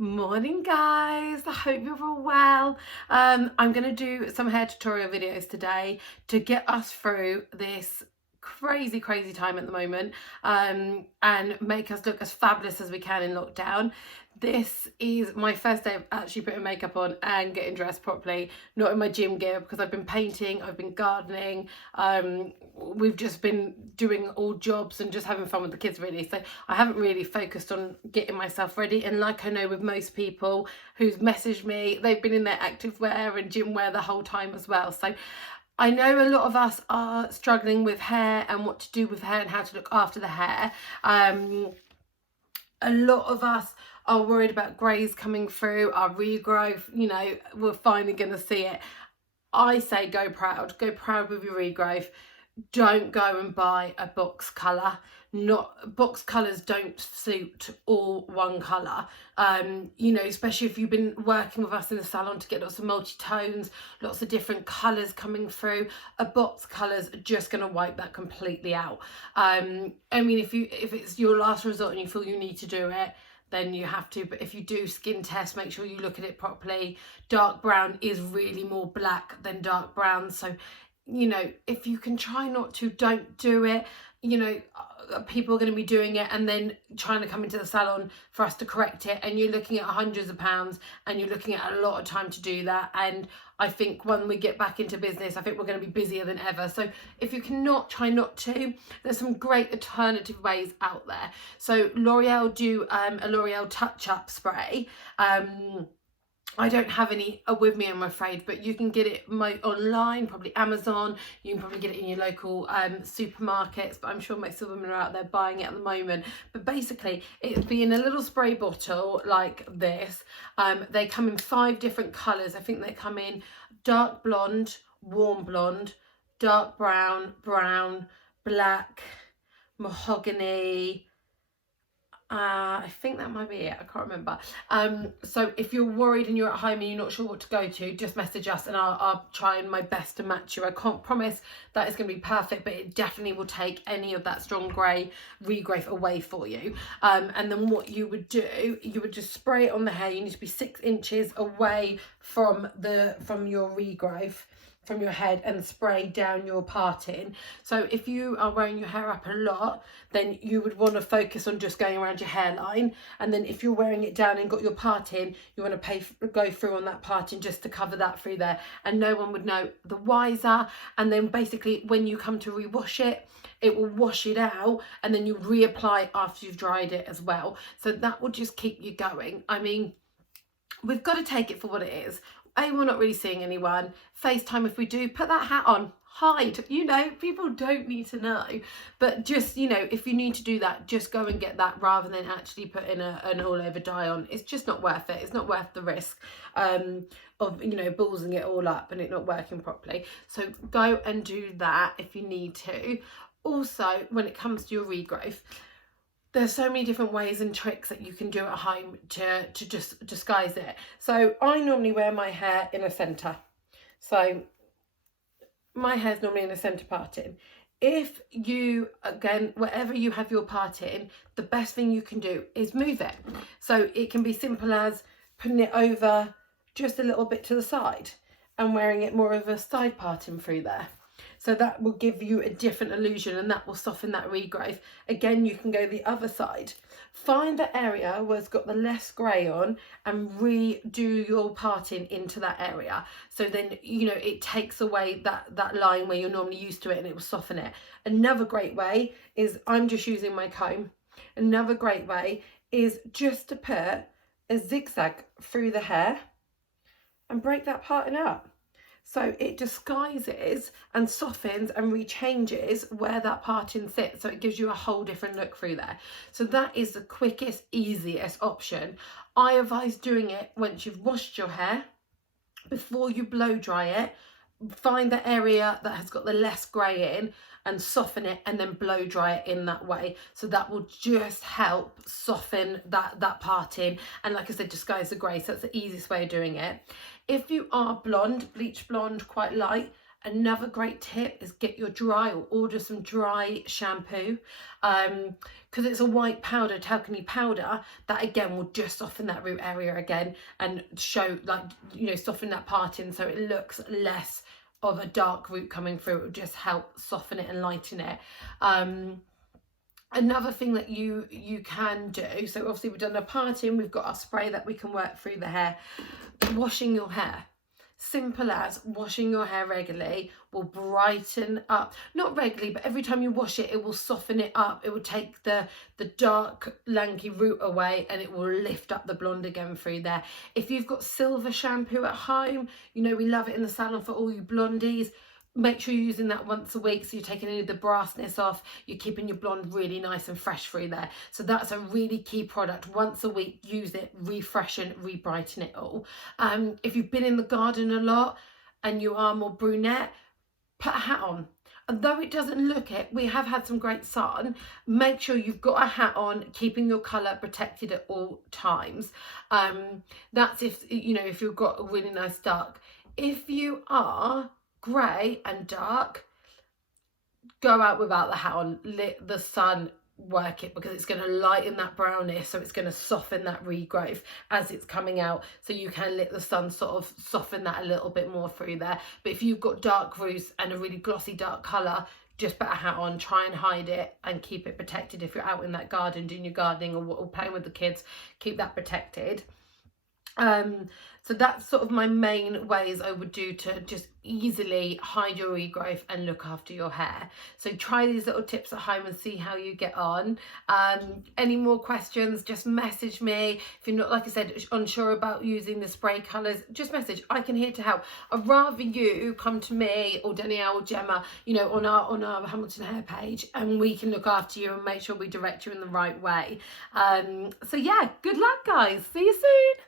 Morning guys, I hope you're all well. I'm going to do some hair tutorial videos today to get us through this crazy time at the moment, and make us look as fabulous as we can in lockdown. This is my first day of actually putting makeup on and getting dressed properly, not in my gym gear because I've been painting, I've been gardening, we've just been doing all jobs and just having fun with the kids really, so I haven't really focused on getting myself ready. And like I know with most people who's messaged me, they've been in their active wear and gym wear the whole time as well. So I know a lot of us are struggling with hair and what to do with hair and how to look after the hair. A lot of us are worried about greys coming through, our regrowth, we're finally going to see it. I say go proud with your regrowth. Don't go and buy a box colour. Box colours don't suit all one colour. Especially if you've been working with us in the salon to get lots of multi-tones, lots of different colours coming through. A box colour's just going to wipe that completely out. If it's your last resort and you feel you need to do it, then you have to. But if you do skin test, make sure you look at it properly. Dark brown is really more black than dark brown, so if you can try not to, don't do it. People are going to be doing it and then trying to come into the salon for us to correct it, and you're looking at hundreds of pounds and you're looking at a lot of time to do that. And I think when we get back into business, I think we're going to be busier than ever. So if you cannot, try not to. There's some great alternative ways out there. So L'Oreal do a L'Oreal touch-up spray. I don't have any with me, I'm afraid, but you can get it online, probably Amazon. You can probably get it in your local supermarkets, but I'm sure most of them are out there buying it at the moment. But basically, it'd be in a little spray bottle like this. They come in 5 different colours. I think they come in dark blonde, warm blonde, dark brown, brown, black, mahogany. I think that might be it. I can't remember. So if you're worried and you're at home and you're not sure what to go to, just message us and I'll try my best to match you. I can't promise that it's going to be perfect, but it definitely will take any of that strong grey regrowth away for you. And then what you would do, you would just spray it on the hair. You need to be 6 inches away from your regrowth, from your head, and spray down your parting. So if you are wearing your hair up a lot, then you would want to focus on just going around your hairline. And then if you're wearing it down and got your parting, you want to go through on that parting just to cover that through there, and no one would know the wiser. And then basically when you come to rewash it, it will wash it out, and then you reapply after you've dried it as well. So that will just keep you going. I mean, we've got to take it for what it is. We're not really seeing anyone. FaceTime if we do, put that hat on, hide, people don't need to know. But just, if you need to do that, just go and get that rather than actually putting an all over dye on. It's just not worth it. It's not worth the risk of, ballsing it all up and it not working properly. So go and do that if you need to. Also, when it comes to your regrowth, there's so many different ways and tricks that you can do at home to just disguise it. So I normally wear my hair in a centre. So my hair's normally in a centre parting. If you, again, wherever you have your parting, the best thing you can do is move it. So it can be simple as putting it over just a little bit to the side and wearing it more of a side parting through there. So that will give you a different illusion and that will soften that regrowth. Again, you can go the other side. Find the area where it's got the less grey on and redo your parting into that area. So then, it takes away that line where you're normally used to it, and it will soften it. Another great way is, I'm just using my comb. Another great way is just to put a zigzag through the hair and break that parting up. So it disguises and softens and rechanges where that parting sits. So it gives you a whole different look through there. So that is the quickest, easiest option. I advise doing it once you've washed your hair, before you blow dry it. Find the area that has got the less grey in and soften it, and then blow dry it in that way. So that will just help soften that parting, and like I said, disguise the grey. So that's the easiest way of doing it. If you are blonde, bleach blonde, quite light, Another great tip is get your dry, or order some dry shampoo, because it's a white powder, talcum powder, that again will just soften that root area again and show, like, you know, soften that part in, so it looks less of a dark root coming through. It will just help soften it and lighten it. Another thing that you can do, so obviously we've done a parting, we've got our spray that we can work through the hair. Washing your hair, simple as washing your hair regularly will brighten up, not regularly, but every time you wash it, it will soften it up. It will take the dark lanky root away, and it will lift up the blonde again through there. If you've got silver shampoo at home, you know we love it in the salon for all you blondies. Make sure you're using that once a week, so you're taking any of the brassness off, you're keeping your blonde really nice and fresh through there. So that's a really key product. Once a week, use it, refreshen, re-brighten it all. If you've been in the garden a lot and you are more brunette, put a hat on. And though it doesn't look it, we have had some great sun. Make sure you've got a hat on, keeping your colour protected at all times. That's if, you know, if you've got a really nice dark. If you are grey and dark, go out without the hat on, let the sun work it, because it's going to lighten that brownness, so it's going to soften that regrowth as it's coming out, so you can let the sun sort of soften that a little bit more through there. But if you've got dark roots and a really glossy dark colour, just put a hat on, try and hide it and keep it protected. If you're out in that garden doing your gardening or playing with the kids, keep that protected. So that's sort of my main ways I would do to just easily hide your regrowth and look after your hair. So try these little tips at home and see how you get on. Any more questions, just message me. If you're not, like I said, unsure about using the spray colours, just message. I can here to help. I'd rather you come to me or Danielle or Gemma, you know, on our Hamilton Hair page, and we can look after you and make sure we direct you in the right way. So yeah, good luck guys. See you soon.